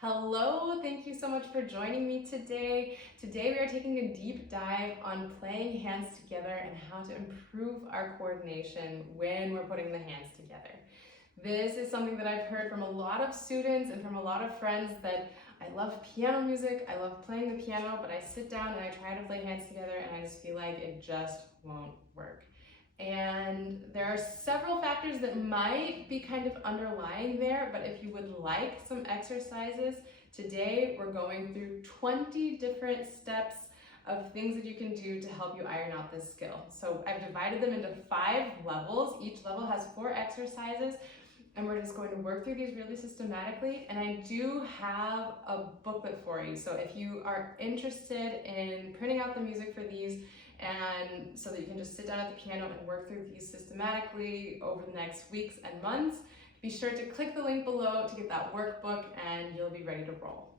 Hello, thank you so much for joining me today. Today we are taking a deep dive on playing hands together and how to improve our coordination when we're putting the hands together. This is something that I've heard from a lot of students and from a lot of friends that I love piano music, I love playing the piano, but I sit down and I try to play hands together and I just feel like it just won't work. And there are several factors that might be kind of underlying there, but if you would like some exercises, today we're going through 20 different steps of things that you can do to help you iron out this skill. So I've divided them into 5 levels. Each level has 4 exercises, and we're just going to work through these really systematically. And I do have a booklet for you. So if you are interested in printing out the music for these, and so that you can just sit down at the piano and work through these systematically over the next weeks and months, be sure to click the link below to get that workbook and you'll be ready to roll.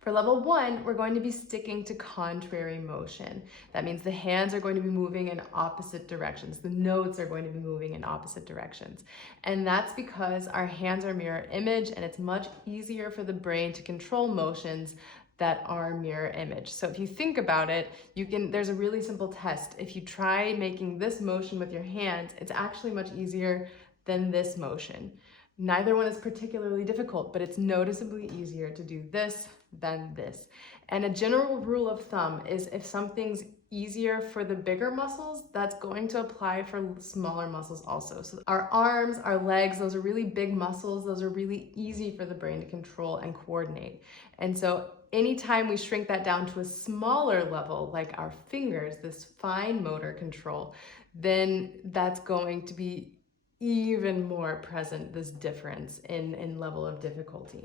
For level 1, we're going to be sticking to contrary motion. That means the hands are going to be moving in opposite directions. The notes are going to be moving in opposite directions. And that's because our hands are mirror image and it's much easier for the brain to control motions that are mirror image. So if you think about it, there's a really simple test. If you try making this motion with your hands, it's actually much easier than this motion. Neither one is particularly difficult, but it's noticeably easier to do this than this. And a general rule of thumb is if something's easier for the bigger muscles, that's going to apply for smaller muscles also. So our arms, our legs, those are really big muscles. Those are really easy for the brain to control and coordinate. And so anytime we shrink that down to a smaller level, like our fingers, this fine motor control, then that's going to be even more present, this difference in level of difficulty.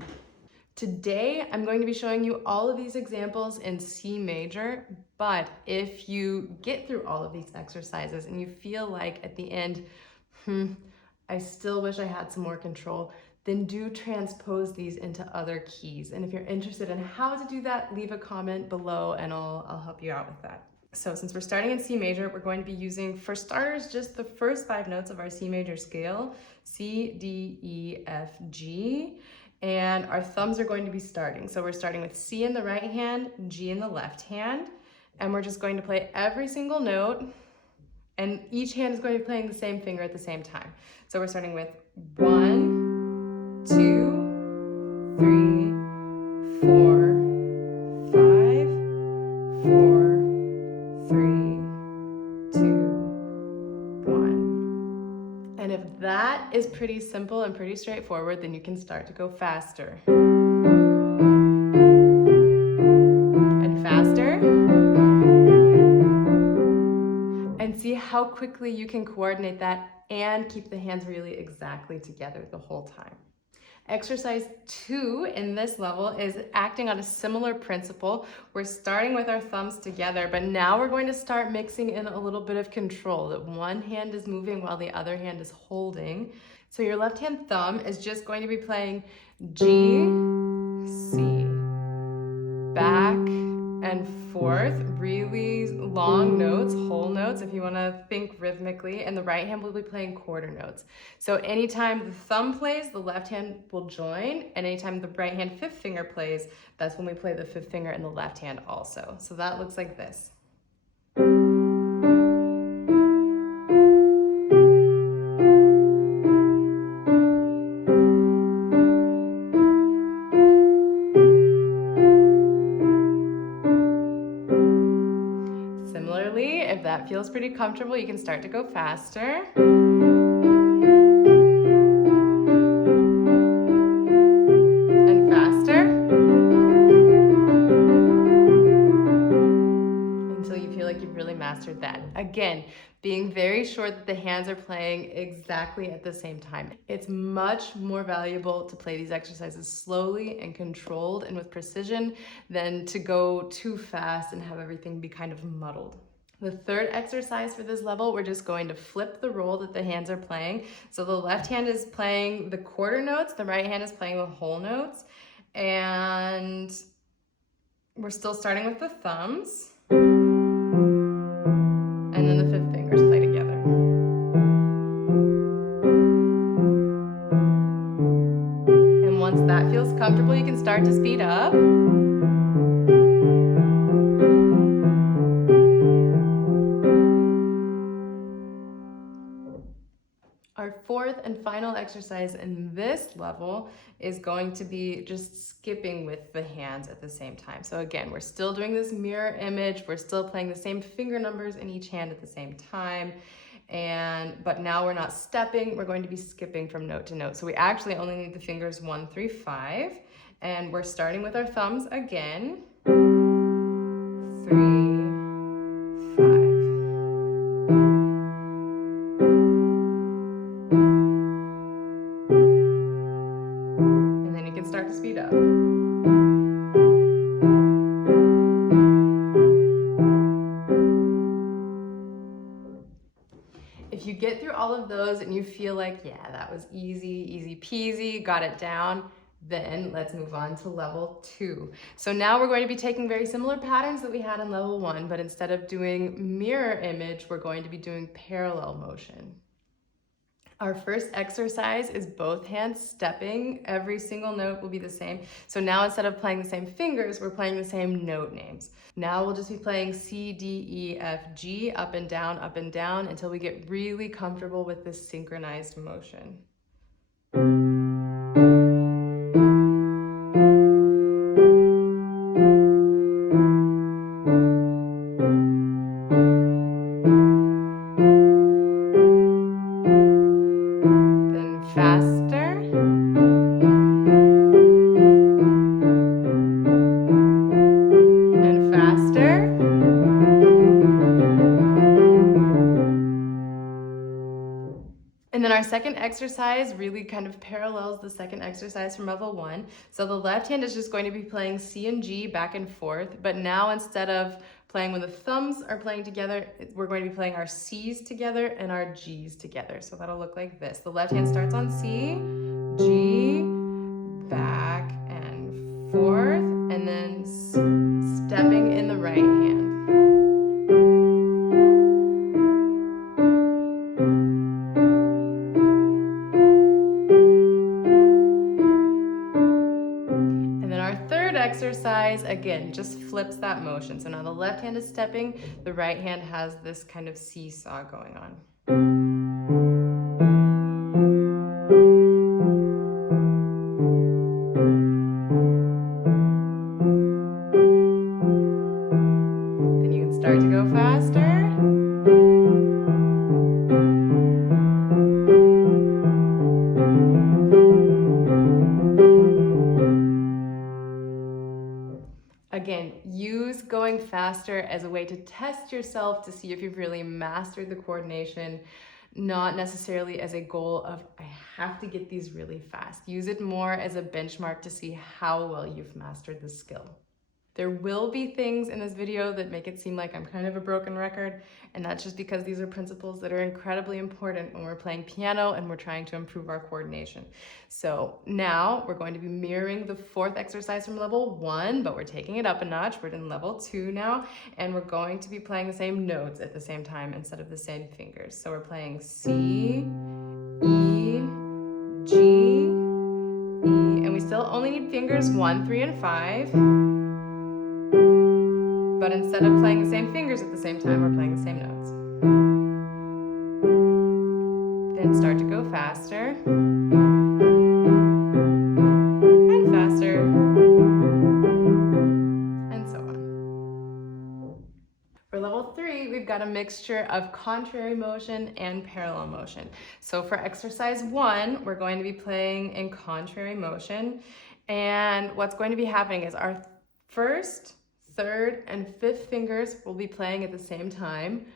Today, I'm going to be showing you all of these examples in C major, but if you get through all of these exercises and you feel like at the end, I still wish I had some more control, then do transpose these into other keys. And if you're interested in how to do that, leave a comment below and I'll help you out with that. So since we're starting in C major, we're going to be using, for starters, just the first 5 notes of our C major scale, C, D, E, F, G, and our thumbs are going to be starting. So we're starting with C in the right hand, G in the left hand, and we're just going to play every single note, and each hand is going to be playing the same finger at the same time. So we're starting with 1, 2, 3, 4, 5, 4, 3, 2, 1. And if that is pretty simple and pretty straightforward, then you can start to go faster. And faster. And see how quickly you can coordinate that and keep the hands really exactly together the whole time. Exercise 2 in this level is acting on a similar principle. We're starting with our thumbs together, but now we're going to start mixing in a little bit of control, that one hand is moving while the other hand is holding. So your left hand thumb is just going to be playing G, C, back and forth, really long notes, whole notes if you want to think rhythmically, and the right hand will be playing quarter notes. So anytime the thumb plays, the left hand will join, and anytime the right hand 5th finger plays, that's when we play the 5th finger in the left hand also. So that looks like this. Similarly, if that feels pretty comfortable, you can start to go faster. And faster. Until you feel like you've really mastered that. Again, being very sure that the hands are playing exactly at the same time. It's much more valuable to play these exercises slowly and controlled and with precision than to go too fast and have everything be kind of muddled. The third exercise for this level, we're just going to flip the role that the hands are playing. So the left hand is playing the quarter notes, the right hand is playing the whole notes, and we're still starting with the thumbs. And then the 5th fingers play together. And once that feels comfortable, you can start start to speed up. Our fourth and final exercise in this level is going to be just skipping with the hands at the same time. So again, we're still doing this mirror image. We're still playing the same finger numbers in each hand at the same time. But now we're not stepping, we're going to be skipping from note to note. So we actually only need the fingers 1, 3, 5. And we're starting with our thumbs again. 3, 5. And then you can start to speed up. If you get through all of those and you feel like, yeah, that was easy peasy, got it down, then let's move on to level 2. So now we're going to be taking very similar patterns that we had in level 1, but instead of doing mirror image, we're going to be doing parallel motion. Our first exercise is both hands stepping. Every single note will be the same. So now instead of playing the same fingers, we're playing the same note names. Now we'll just be playing C, D, E, F, G, up and down, until we get really comfortable with this synchronized motion. Faster. And faster. And then our second exercise really kind of parallels the second exercise from level 1. So the left hand is just going to be playing C and G back and forth, but now instead of playing when the thumbs are playing together, we're going to be playing our C's together and our G's together. So that'll look like this. The left hand starts on C, G, back and forth, and then stepping in the right hand. Exercise again just flips that motion. So now the left hand is stepping, the right hand has this kind of seesaw going on. Then you can start to go faster. Again, use going faster as a way to test yourself to see if you've really mastered the coordination, not necessarily as a goal of, I have to get these really fast. Use it more as a benchmark to see how well you've mastered the skill. There will be things in this video that make it seem like I'm kind of a broken record, and that's just because these are principles that are incredibly important when we're playing piano and we're trying to improve our coordination. So now we're going to be mirroring the fourth exercise from level 1, but we're taking it up a notch. We're in level 2 now, and we're going to be playing the same notes at the same time instead of the same fingers. So we're playing C, E, G, E, and we still only need fingers 1, 3, and 5. But instead of playing the same fingers at the same time, we're playing the same notes. Then start to go faster. And faster. And so on. For level 3, we've got a mixture of contrary motion and parallel motion. So for exercise 1, we're going to be playing in contrary motion. And what's going to be happening is our first, third, and fifth fingers will be playing at the same time,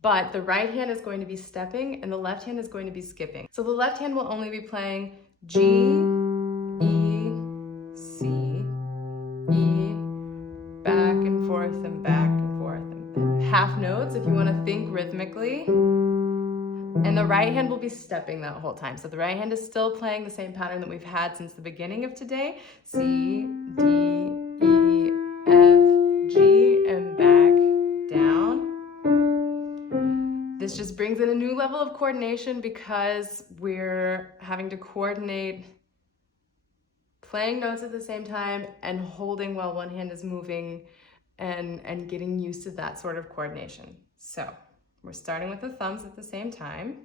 but the right hand is going to be stepping and the left hand is going to be skipping. So the left hand will only be playing G, E, C, E, back and forth and back and forth, and half notes if you want to think rhythmically. And the right hand will be stepping that whole time. So the right hand is still playing the same pattern that we've had since the beginning of today. C, D, E, F, G, and back, down. This just brings in a new level of coordination because we're having to coordinate playing notes at the same time and holding while one hand is moving and getting used to that sort of coordination. So we're starting with the thumbs at the same time.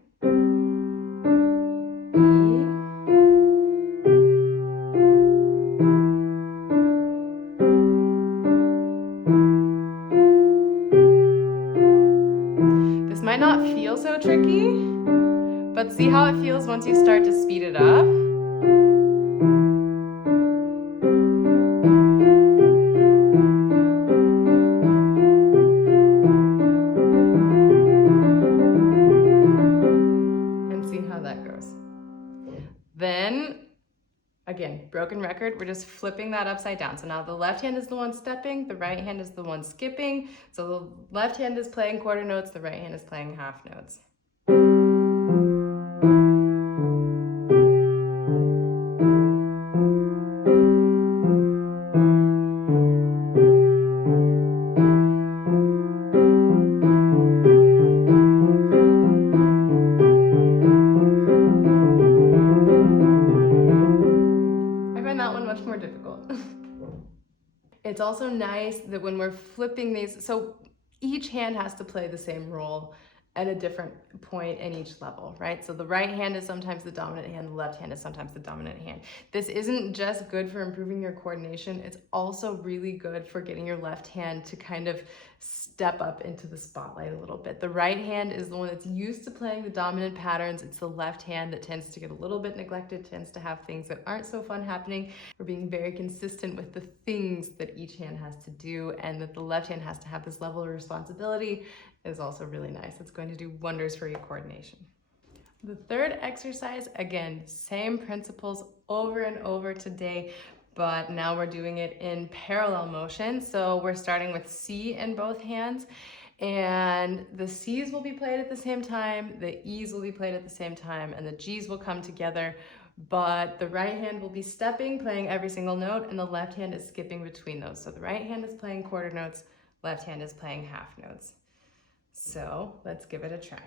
This might not feel so tricky, but see how it feels once you start to speed it up. Then, again, broken record, we're just flipping that upside down. So now the left hand is the one stepping, the right hand is the one skipping. So the left hand is playing quarter notes, the right hand is playing half notes. More difficult. It's also nice that when we're flipping these, so each hand has to play the same role at a different point in each level, right? So the right hand is sometimes the dominant hand, the left hand is sometimes the dominant hand. This isn't just good for improving your coordination, it's also really good for getting your left hand to kind of step up into the spotlight a little bit. The right hand is the one that's used to playing the dominant patterns. It's the left hand that tends to get a little bit neglected, tends to have things that aren't so fun happening. We're being very consistent with the things that each hand has to do, and that the left hand has to have this level of responsibility is also really nice. It's going to do wonders for your coordination. The third exercise, again, same principles over and over today, but now we're doing it in parallel motion. So we're starting with C in both hands, and the C's will be played at the same time, the E's will be played at the same time, and the G's will come together, but the right hand will be stepping, playing every single note, and the left hand is skipping between those. So the right hand is playing quarter notes, left hand is playing half notes. So let's give it a try.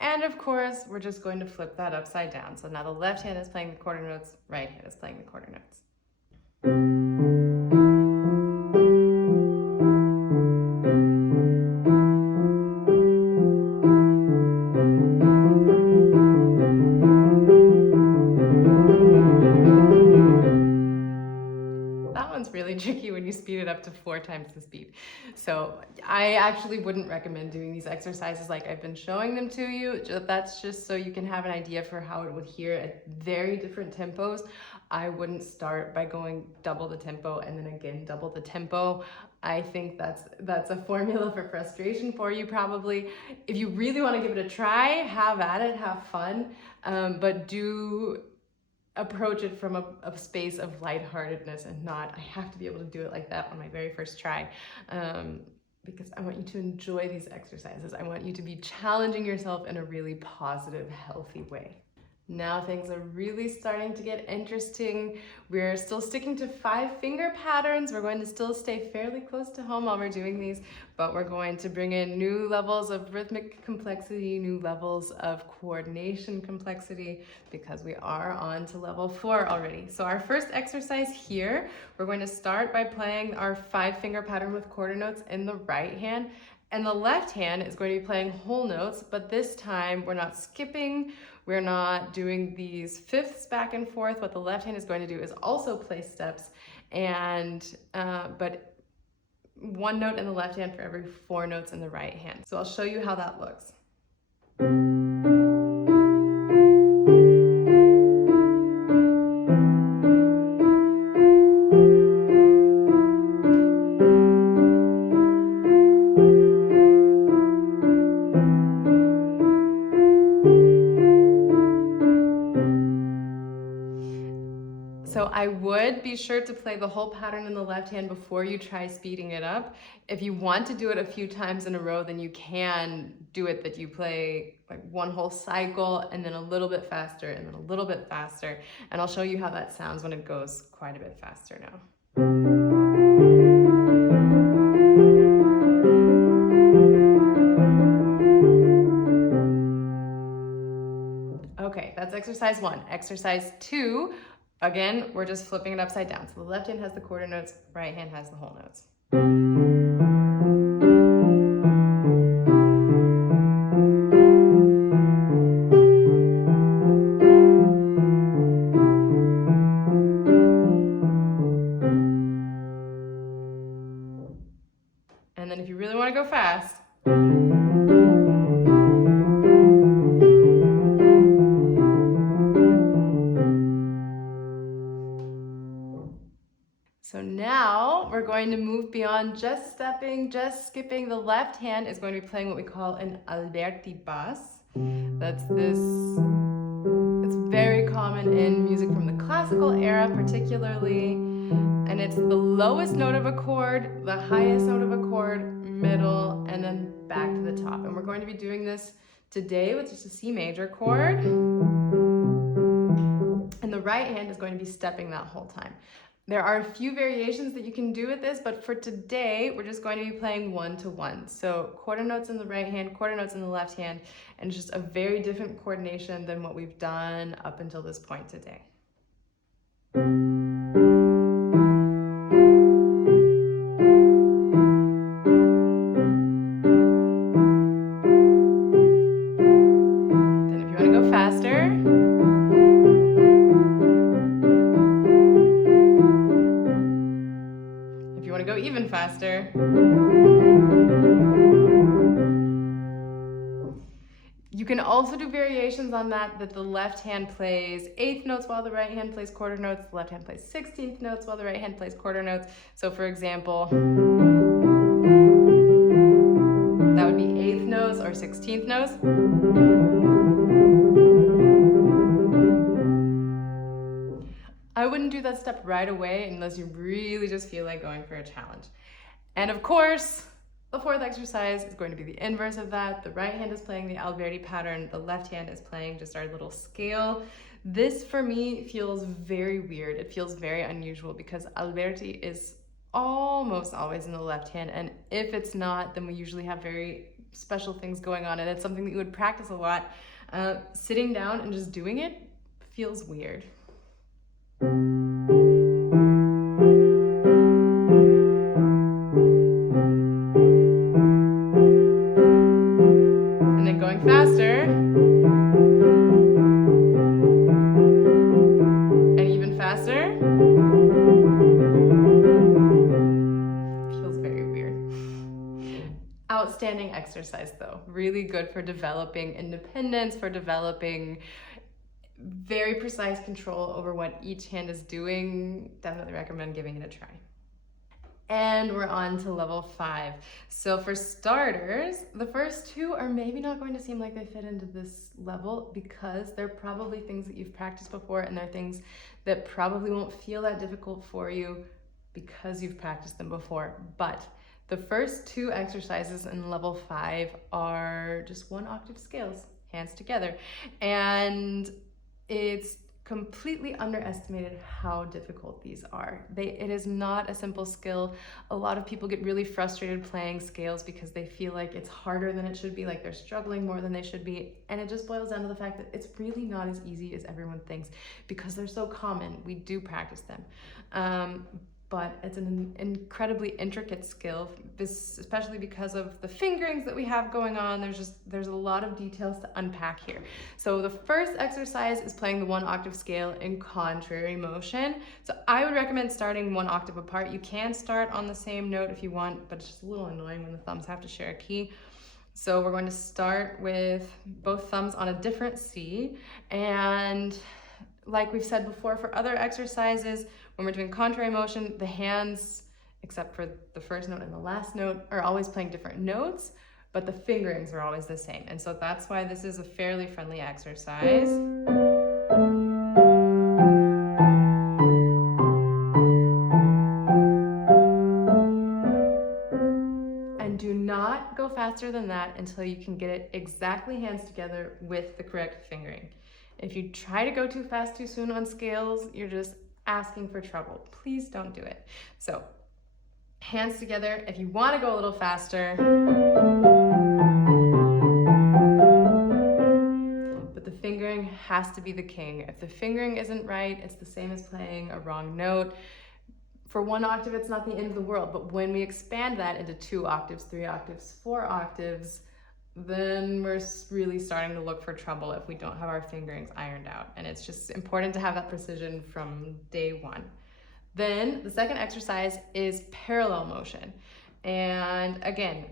And of course, we're just going to flip that upside down. So now the left hand is playing the quarter notes, right hand is playing the quarter notes. Really tricky when you speed it up to 4 times the speed. So I actually wouldn't recommend doing these exercises like I've been showing them to you. That's just so you can have an idea for how it would hear at very different tempos. I wouldn't start by going double the tempo and then again double the tempo. I think that's a formula for frustration for you probably. If you really want to give it a try, have at it, have fun, but do approach it from a space of lightheartedness and not, I have to be able to do it like that on my very first try. Because I want you to enjoy these exercises. I want you to be challenging yourself in a really positive, healthy way. Now things are really starting to get interesting. We're still sticking to 5-finger patterns. We're going to still stay fairly close to home while we're doing these, but we're going to bring in new levels of rhythmic complexity, new levels of coordination complexity, because we are on to level 4 already. So our first exercise here, we're going to start by playing our 5-finger pattern with quarter notes in the right hand, and the left hand is going to be playing whole notes, but this time we're not skipping, we're not doing these fifths back and forth. What the left hand is going to do is also play steps, and but 1 note in the left hand for every 4 notes in the right hand. So I'll show you how that looks. So I would be sure to play the whole pattern in the left hand before you try speeding it up. If you want to do it a few times in a row, then you can do it that you play like one whole cycle, and then a little bit faster, and then a little bit faster. And I'll show you how that sounds when it goes quite a bit faster now. Okay, that's exercise 1. Exercise 2, again, we're just flipping it upside down. So the left hand has the quarter notes, right hand has the whole notes. And then if you really want to go fast, so now we're going to move beyond just stepping, just skipping. The left hand is going to be playing what we call an Alberti bass. That's this, it's very common in music from the classical era particularly. And it's the lowest note of a chord, the highest note of a chord, middle, and then back to the top. And we're going to be doing this today with just a C major chord. And the right hand is going to be stepping that whole time. There are a few variations that you can do with this, but for today, we're just going to be playing 1-to-1. So quarter notes in the right hand, quarter notes in the left hand, and it's just a very different coordination than what we've done up until this point today. Then if you want to go faster, go even faster. You can also do variations on that the left hand plays 8th notes while the right hand plays quarter notes, the left hand plays 16th notes while the right hand plays quarter notes. So for example, that would be 8th notes or 16th notes. I wouldn't do that step right away unless you really just feel like going for a challenge. And of course, the 4th exercise is going to be the inverse of that. The right hand is playing the Alberti pattern, the left hand is playing just our little scale. This for me feels very weird. It feels very unusual because Alberti is almost always in the left hand, and if it's not, then we usually have very special things going on, and it's something that you would practice a lot. Sitting down and just doing it feels weird. And then going faster. And even faster. Feels very weird. Outstanding exercise though. Really good for developing independence, for developing very precise control over what each hand is doing. Definitely recommend giving it a try. And we're on to level 5. So for starters, the first 2 are maybe not going to seem like they fit into this level because they're probably things that you've practiced before, and they're things that probably won't feel that difficult for you because you've practiced them before. But the first 2 exercises in level 5 are just 1 octave scales, hands together. And it's completely underestimated how difficult these are. It is not a simple skill. A lot of people get really frustrated playing scales because they feel like it's harder than it should be, like they're struggling more than they should be. And it just boils down to the fact that it's really not as easy as everyone thinks because they're so common. We do practice them. But it's an incredibly intricate skill, especially because of the fingerings that we have going on. There's a lot of details to unpack here. So the first exercise is playing the 1 octave scale in contrary motion. So I would recommend starting 1 octave apart. You can start on the same note if you want, but it's just a little annoying when the thumbs have to share a key. So we're going to start with both thumbs on a different C, and like we've said before, for other exercises, when we're doing contrary motion, the hands, except for the first note and the last note, are always playing different notes, but the fingerings are always the same. And so that's why this is a fairly friendly exercise. And do not go fast faster than that until you can get it exactly hands together with the correct fingering. If you try to go too fast too soon on scales, you're just asking for trouble. Please don't do it. So, hands together. If you want to go a little faster, but the fingering has to be the king. If the fingering isn't right, it's the same as playing a wrong note. For 1 octave, it's not the end of the world, but when we expand that into 2 octaves, 3 octaves, 4 octaves, then we're really starting to look for trouble if we don't have our fingerings ironed out. And it's just important to have that precision from day 1. Then the second exercise is parallel motion. And again,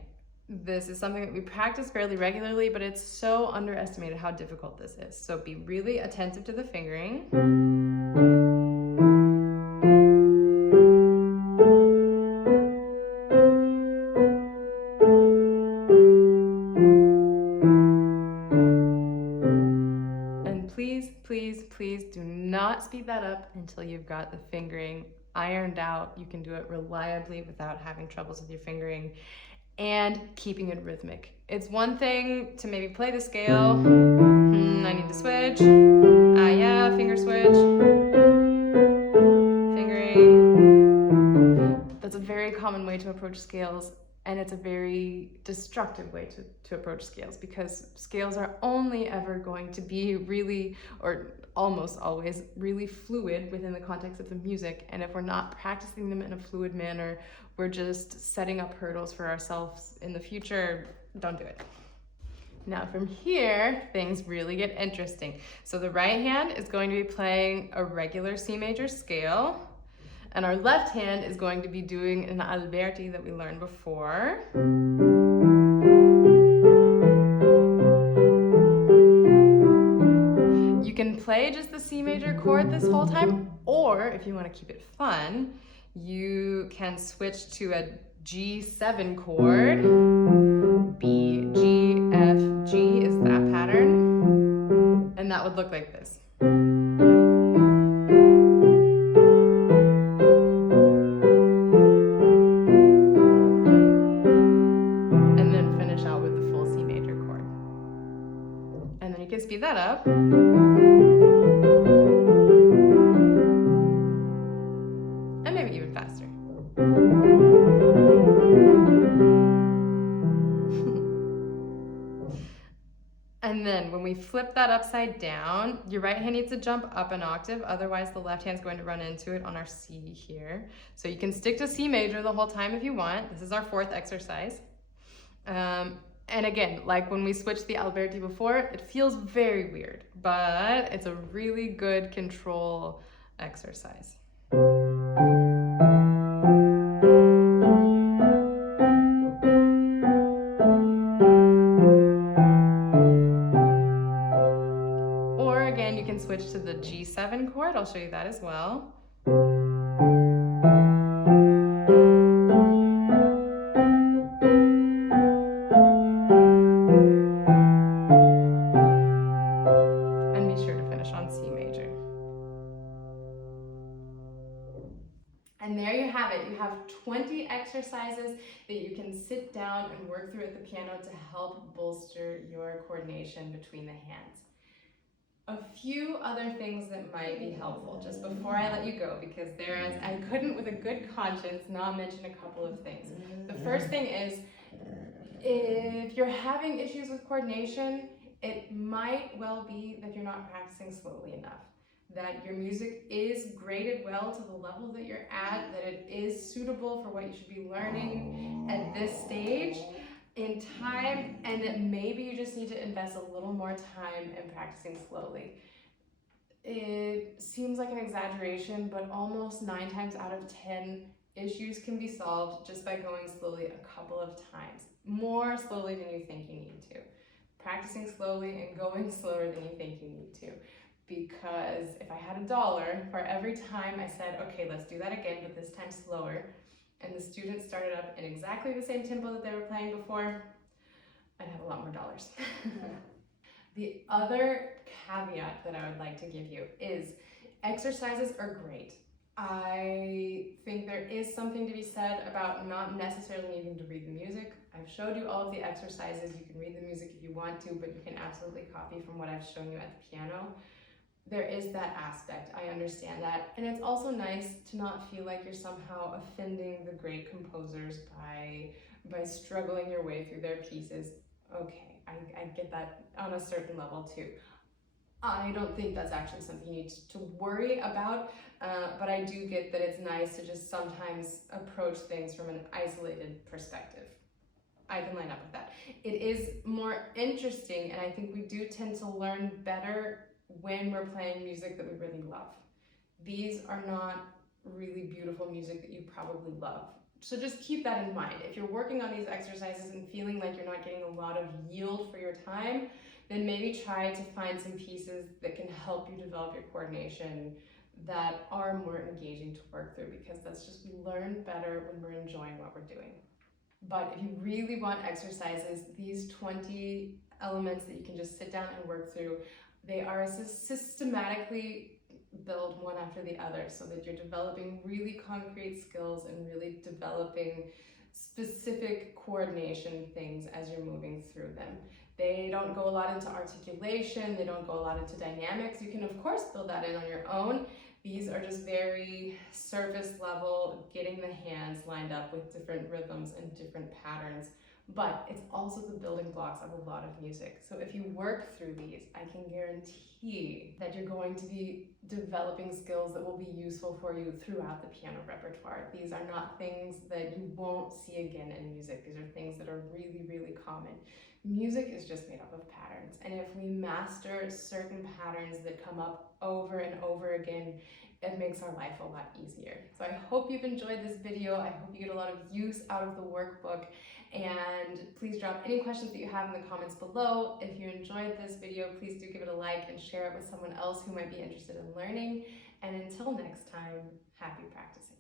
this is something that we practice fairly regularly, but it's so underestimated how difficult this is. So be really attentive to the fingering. And please, please, please do not speed that up until you've got the fingering ironed out. You can do it reliably without having troubles with your fingering and keeping it rhythmic. It's one thing to maybe play the scale. I need to switch. Yeah, finger switch. Fingering. That's a very common way to approach scales, and it's a very destructive way to approach scales, because scales are only ever going to be really, or almost always, really fluid within the context of the music. And if we're not practicing them in a fluid manner, we're just setting up hurdles for ourselves in the future. Don't do it. Now from here, things really get interesting. So the right hand is going to be playing a regular C major scale, and our left hand is going to be doing an Alberti that we learned before. You can play just the C major chord this whole time, or if you want to keep it fun, you can switch to a G7 chord. B, G, F, G is that pattern, and that would look like this. And then finish out with the full C major chord. And then you can speed that up. And maybe even faster. And then when we flip that upside down, your right hand needs to jump up an octave, otherwise the left hand's going to run into it on our C here. So you can stick to C major the whole time if you want. This is our 4th exercise. And again, like when we switched the Alberti before, it feels very weird, but it's a really good control exercise. Or again, you can switch to the G7 chord. I'll show you that as well. And be sure to finish on C major. And there you have it. You have 20 exercises that you can sit down and work through at the piano to help bolster your coordination between the hands. A few other things that might be helpful just before I let you go, because I couldn't with a good conscience not mention a couple of things. The first thing is, if you're having issues with coordination, it might well be that you're not practicing slowly enough, that your music is graded well to the level that you're at, that it is suitable for what you should be learning at this stage in time, and that maybe you just need to invest a little more time in practicing slowly. It seems like an exaggeration, but almost 9 times out of 10 issues can be solved just by going slowly a couple of times, more slowly than you think you need to. Practicing slowly and going slower than you think you need to. Because if I had $1 for every time I said, okay, let's do that again, but this time slower, and the students started up in exactly the same tempo that they were playing before, I'd have a lot more dollars. The other caveat that I would like to give you is exercises are great. I think there is something to be said about not necessarily needing to read the music. I've showed you all of the exercises. You can read the music if you want to, but you can absolutely copy from what I've shown you at the piano. There is that aspect, I understand that. And it's also nice to not feel like you're somehow offending the great composers by struggling your way through their pieces. Okay, I get that on a certain level too. I don't think that's actually something you need to worry about, but I do get that it's nice to just sometimes approach things from an isolated perspective. I can line up with that. It is more interesting, and I think we do tend to learn better when we're playing music that we really love. These are not really beautiful music that you probably love. So just keep that in mind. If you're working on these exercises and feeling like you're not getting a lot of yield for your time, then maybe try to find some pieces that can help you develop your coordination that are more engaging to work through, because that's just, we learn better when we're enjoying what we're doing. But if you really want exercises, these 20 elements that you can just sit down and work through, they are systematically built one after the other, so that you're developing really concrete skills and really developing specific coordination things as you're moving through them. They don't go a lot into articulation, they don't go a lot into dynamics. You can of course build that in on your own. These are just very surface level, getting the hands lined up with different rhythms and different patterns, but it's also the building blocks of a lot of music. So if you work through these, I can guarantee that you're going to be developing skills that will be useful for you throughout the piano repertoire. These are not things that you won't see again in music. These are things that are really, really common. Music is just made up of patterns, and if we master certain patterns that come up over and over again, it makes our life a lot easier. So I hope you've enjoyed this video. I hope you get a lot of use out of the workbook, and please drop any questions that you have in the comments below. If you enjoyed this video, please do give it a like and share it with someone else who might be interested in learning. And until next time, happy practicing.